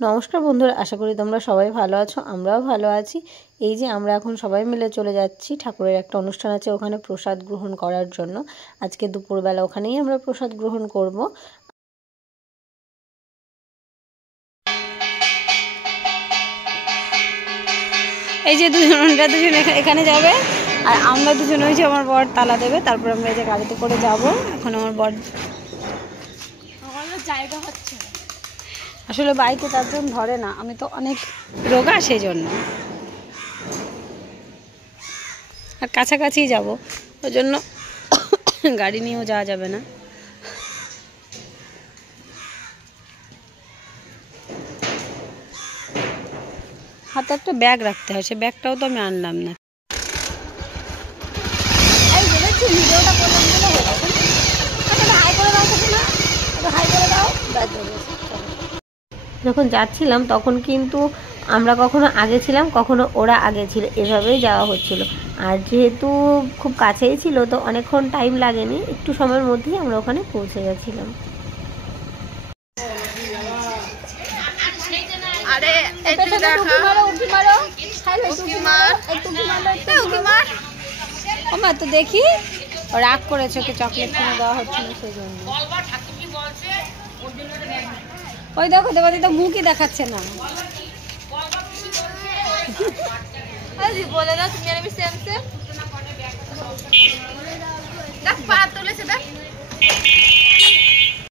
নমস্কার বন্ধুরা, আশা করি তোমরা সবাই ভালো আছো। আমরাও ভালো আছি। এই যে আমরা এখন সবাই মিলে চলে যাচ্ছি, ঠাকুরের একটা অনুষ্ঠান আছে ওখানে প্রসাদ গ্রহণ করার জন্য। আজকে দুপুরবেলা ওখানেই আমরা প্রসাদ গ্রহণ করব। এই যে দুজন এখানে যাবে আর আমরা দুজন ওই যে আমার বর তালা দেবে, তারপর আমরা এই যে গাড়িতে করে যাব। এখন আমার বর জায়গা হচ্ছে আসলে বাইকে চারজন ধরে না, আমি তো অনেক রোগা সেই জন্য, আর কাছাকাছি যাব ওই জন্য গাড়ি নিয়েও যাওয়া যাবে না। হাতে একটা ব্যাগ রাখতে হয়, সে ব্যাগটাও তো আমি আনলাম না। যখন যাচ্ছিলাম তখন কিন্তু আমরা কখনো আগে ছিলাম, কখনো ওরা আগে ছিল, এভাবেই যাওয়া হচ্ছিল। আর যেহেতু খুব কাছেই ছিল তো অনেকক্ষণ টাইম লাগেনি, একটু সময়ের মধ্যেই আমরা ওখানে পৌঁছে গেছিলাম। তো দেখি রাগ করেছে, ওকে চকলেট কিনে দেওয়া হচ্ছে না সেই জন্য। ওই দেখো দেবাদি তো মুখই দেখাচ্ছে না। বলে দাও তুমি আর আমি সেম সেম। দেখ পা তুলেছে দেখ।